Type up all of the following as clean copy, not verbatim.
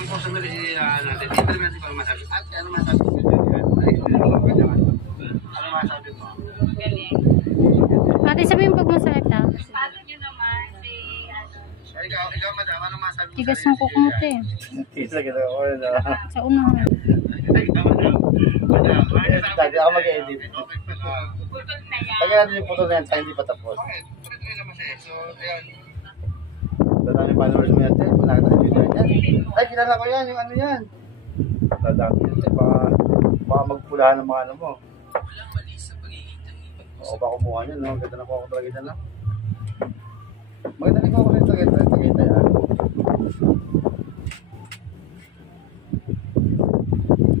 Ang po sandali natin, dito naman si masabi. Ate, ano masabi ko dyan? Ano masabi mo? Ate, sabihin pag masakit ha. Paano nyo naman si Ikaw madam, ano masabi mo? Tigas ng kuko mo te. Tisa kita ko na. Sa unahan. Ikaw madam. Madam, Dati ako mag-edit. okay pala. putol na yan? Tagay natin yung photo na yan, sa hindi pa tapos. Okay, tuloy naman siya. So, ayan. Dadami followers mo yan, te. Kung nakita yung video yan. Ay, kilala ko yan, yung ano yan. Dadami yan, te. Baka magpulahan ng mga ano mo. Oo, baka kumuha nyo, no? Ganda na ko ako talaga dyan, no? Maganda rin ko ako rin tagay yan.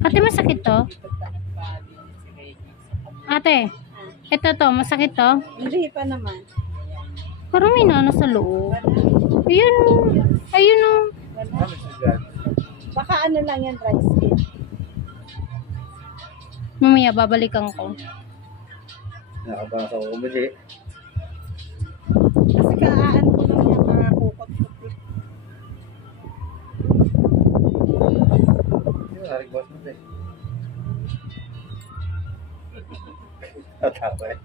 Ate, masakit to? Ate, ito to, masakit to? Hindi pa naman. Parang may nano sa loob. Ayun, ayun o. Ano siya dyan? Baka ano lang yan, dry skin. Mamaya, babalikan ko. Nakabang sa umili. Kasi kaaan ko lang yan, mga kukot-kukot. Yung haring boss mo, te. Tatapa eh.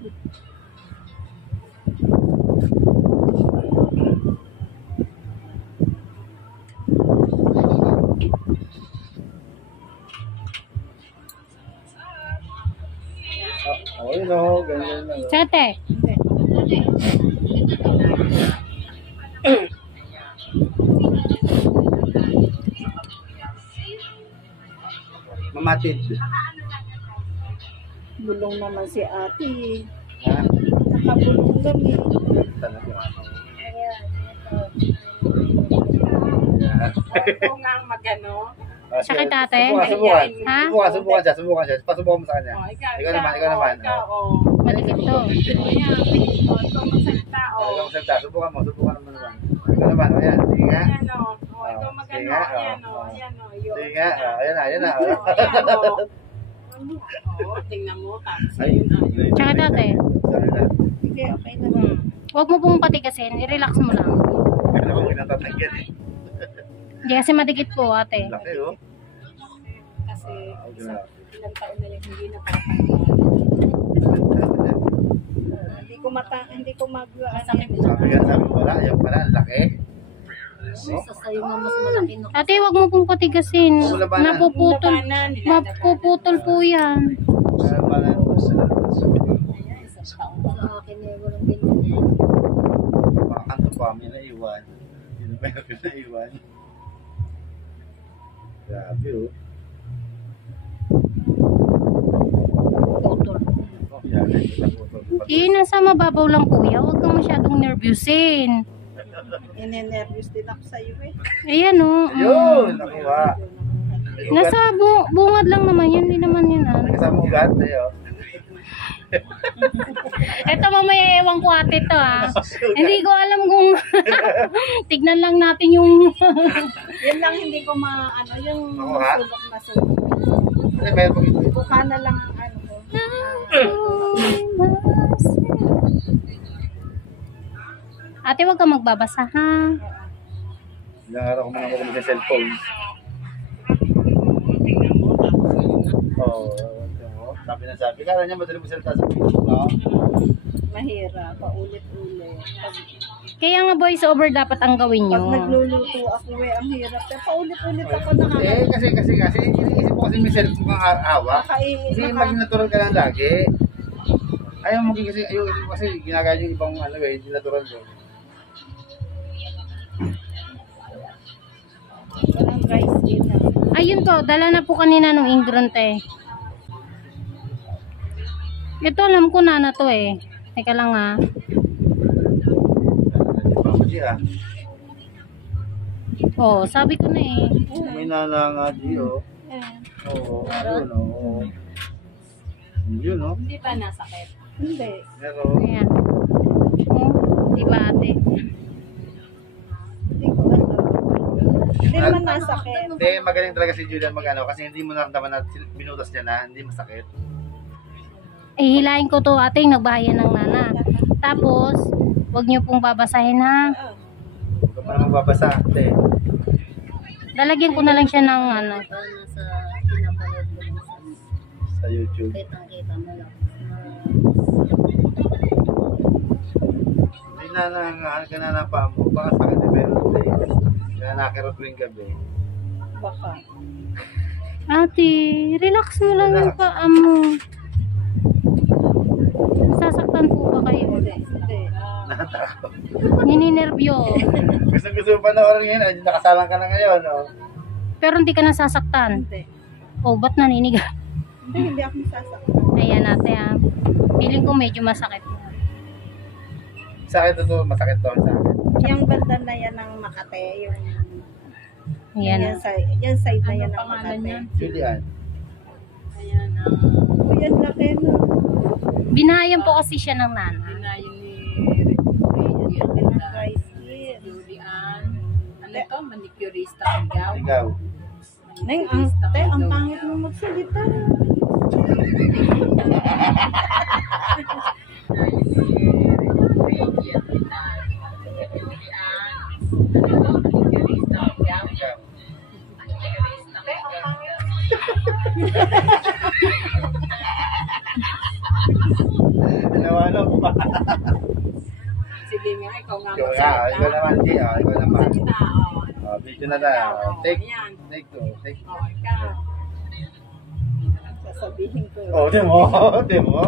Oh, yun o, ganyan lang. Sa ate, Mamatid. Bulong naman si ate. Ha? Nakabulong lang eh. Talaga. Ayan, ito. Yan. Ito nga ang magano. Sakit, ate? Subukan. Ha? Subukan siya. Pasubukan mo sa kanya. Ikaw naman. Ikaw, Oh. madikit to. Ayan, ikaw magsalita, Ikaw magsalita. Subukan mo naman. Ikaw naman. Ayan. Sige nga. Ayan o. Ito magano. Sige nga, Ayan o. oh. Ayan o. Yun. Sige nga. Ayan na. Ayan o. Oo, tingnan mo. Tapos Ay. yun. Tsaka ate, Sige, okay na. huwag mo pong patigasin, i-relax mo lang. Kaya naman pinatatagyan eh. Hindi kasi madikit po ate. Laki oh. Kasi Grabe. ilang taon na yung hindi na hindi ko mag Sabi mo wala. Ayaw pala. Laki. sasayo nga mas malaki no. Ate, huwag mo pong patigasin. Labanan. Napuputol. Labanan, Mapuputol po yan. Kaya pala. Isang taon sa akin eh, walang ganyan. Baka kanto pa. May naiwan. Hindi na meron yung naiwan. Grabe oh. Putol. Oh, yan. Eh, nasa mababaw lang po yan. Huwag kang masyadong nervyusin. Ine-nervous din ako sa iyo eh. Ayan o. Ayun. Nakuha. Nasa bungad lang naman yan. Hindi naman yan ah. Kasama ugat. Ayun. Eto mamaya ewan ko ate to ah. Hindi ko alam kung tignan lang natin yung Yun lang hindi ko ano yung Nakuha? sulok na sulok. Kasi meron pag ito. Buka na lang ang ano ko. Ate, wag ka magbabasa ha. Ilang araw ko man ako sa cellphone. Oo. Sabi. Kala niya madali mo salita sa Facebook, no? Mahirap, paulit-ulit. Kaya nga voice over dapat ang gawin Pag nyo. nagluluto ako ang hirap. Kaya paulit-ulit ako Kasi iniisip ko kasi may cellphone kang hawak. Kasi maging natural ka lang lagi. Ayaw mo kasi ginagaya yung ibang hindi natural doon. Walang dry skin na. Ayun po, dala na po kanina nung Ingron te. Ito alam ko na to eh. Teka lang ha. Oh, sabi ko na eh. May nananga Gio. Oo, yun o. Yun o. Hindi ba nasakit? Hindi. Pero, Ayan. Oh, di ba ate? Hindi ko alam. Hindi naman nasakit. hindi, magaling talaga si Julian mag-ano kasi hindi mo naramdaman na binutas niya na, hindi masakit. Eh, hilahin ko to ate, nagbahayan ng nana. Tapos, wag nyo pong babasahin ha. Huwag ka pa naman babasa. Hindi. Lalagyan ko na lang siya ng ano. Nasa pinapanood ko lang Sa YouTube. kitang-kita mo lang. Hindi na napa mo. Baka sa akin meron din. Kaya nakirot rin gabi. Baka. Ate, relax mo lang yung paa mo. Sasaktan po ba kayo? Hindi. Natakot. Nininervyo. Gusto mo panoorin yun. Ay, nakasalang ka na ngayon. No? Pero hindi ka nasasaktan. Hindi. O, ba't naniniga? Hindi ako masasaktan. Ayan ate ah. Feeling ko medyo masakit. Sa akin ito masakit to sa akin. Yung banda na yan ng Makate, yung Ayan. yan side na yan ng pangalan Makate. niya? Julian. Ayan ang Oh, yan laki no. Binayan po kasi siya ng nana. pinayon ni Rice here. Julian. Ano to? Manicurista ang gaw. Ikaw. Neng, ang pangit mo magsalita. Tinawalan ko pa. Sige nga, ikaw nga Ikaw nga, ikaw naman, G. Ikaw naman. Salita, oh. Video na tayo. Take Ayan. 2. Take 2. Oh, ikaw. Sasabihin ko. Oh, di mo. Di mo.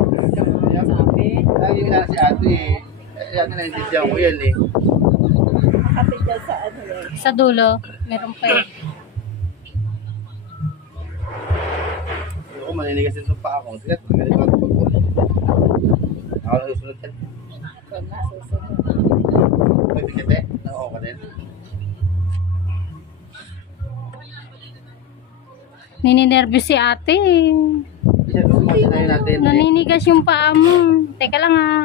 Sabi. Lagi na si ate eh. Si ate na-intindihan ko yan eh. Makate dyan sa ano eh. Sa dulo, meron pa eh. Ako maninigas yung pa ako. Sige, magaling ako pag-ulit. Ako na susunod yan. Ito na susunod. Pwede kete? Oo ka din. Nininervyo si ate eh. Siya, sumasinayin natin. Naninigas yung paa mo. Teka lang ah.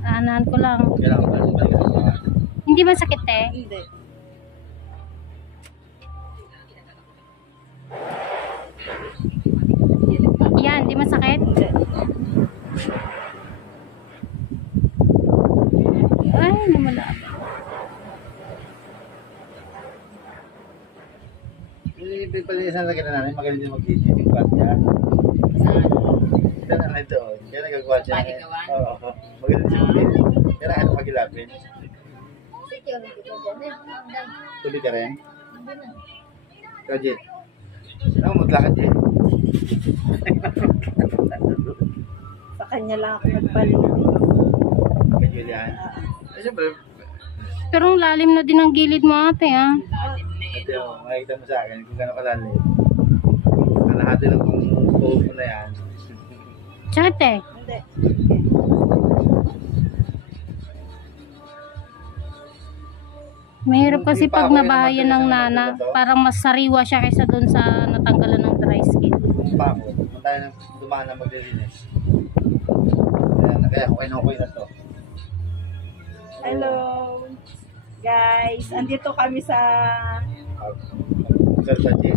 Aanaan ko lang. Kailangan ko lang balikan sa mga. Hindi masakit eh. Hindi. Yan, di masakit. Ay, namala. Hindi pa rin isang lagyan na namin. Magaling din mag-isip kwat niya. Kaya na ito. Kaya nagagawa siya. Paligawan? Oo. Magaling din mag-isip. Kaya na magilapin. Tuloy ka rin? Ikaw, Jet. Ako maglakad, Jet. Sa kanya lang ako nagpalinis. Kay Julian. Ay, siyempre. Pero ang lalim na din ang gilid mo ate ah. Ate, makikita mo sa akin kung gano'ng kalalim. Kalahati lang kung buhok mo na yan. Sakit eh. Hindi. Mahirap kasi pag nabahayan ng nana, parang mas sariwa siya kaysa doon sa natanggalan ng dry skin. Pa ako. Kung tayo nang dumaan na maglilinis. Kaya okay na to. Hello. Guys, andito kami sa Sir Saji.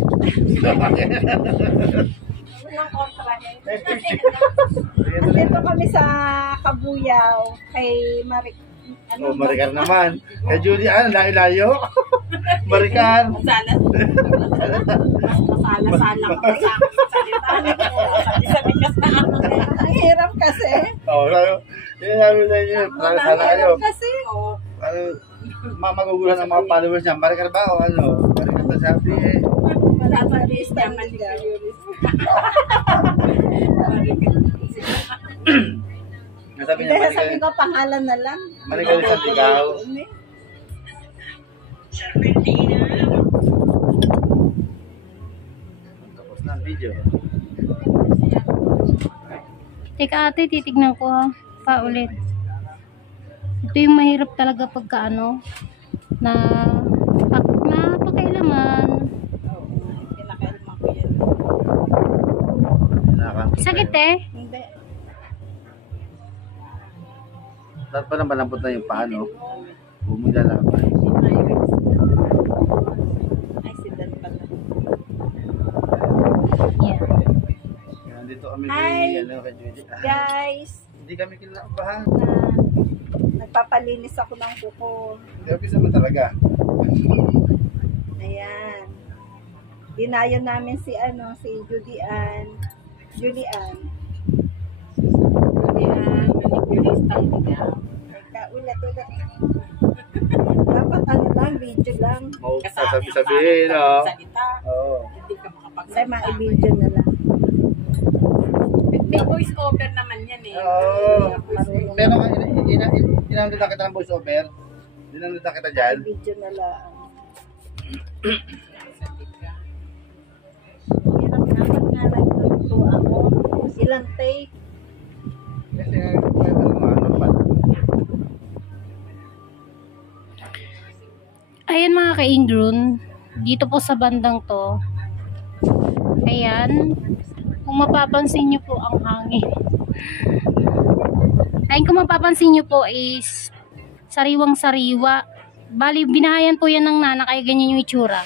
andito kami sa Kabuyaw kay Marik. Oh, Maricar naman. Kay Julian, layo-layo. Maricar. Masala-sala ko sa akin sa salita. Sabi ka sa akin. Ang hirap kasi. Oh, yun namin sa inyo. Sana Ang kayo. hirap kasi. Oo. Magugulan ang mga followers niya. Maricar ba o ano? Maricar ba sabi eh. Wala pa rin sa manicurist. Nasabi Hindi, niya, sabi ko pangalan na lang. Maricar sa Tigaw. Tapos na ang video. Teka ate, titignan ko ha. Paulit. Ito yung mahirap talaga pagka ano, na pakailaman. Kinakailman ko yan. Sakit eh. Hindi. Dapat pa naman malambot na yung paano. Bumula lang. Accident pala. Yeah. Nandito kami Hi. kay ano kay Judy. Guys, Hindi kami kinakabahan. nagpapalinis ako ng kuko. Therapist naman talaga. Ayan. Dinayo namin si Julian. Julian, manicurista niya. ulit. Dapat lang, video lang. Mau sabi-sabihin, oh. Salita. Oo. Hindi ka makapagsalita. Kasi ma-video na lang. May voice over naman yan eh. Oo. Pero inanod na kita ng voice over. Inanod na kita dyan. Video na lang. Salita. Hirap naman nga nagluto ako. Ilang take. Kasi normal. Ayan mga ka-ingroon, dito po sa bandang to. Ayan. Kung mapapansin nyo po ang hangin. Ayun, kung mapapansin nyo po is sariwang-sariwa. Bali, binahayan po yan ng nana, kaya ganyan yung itsura.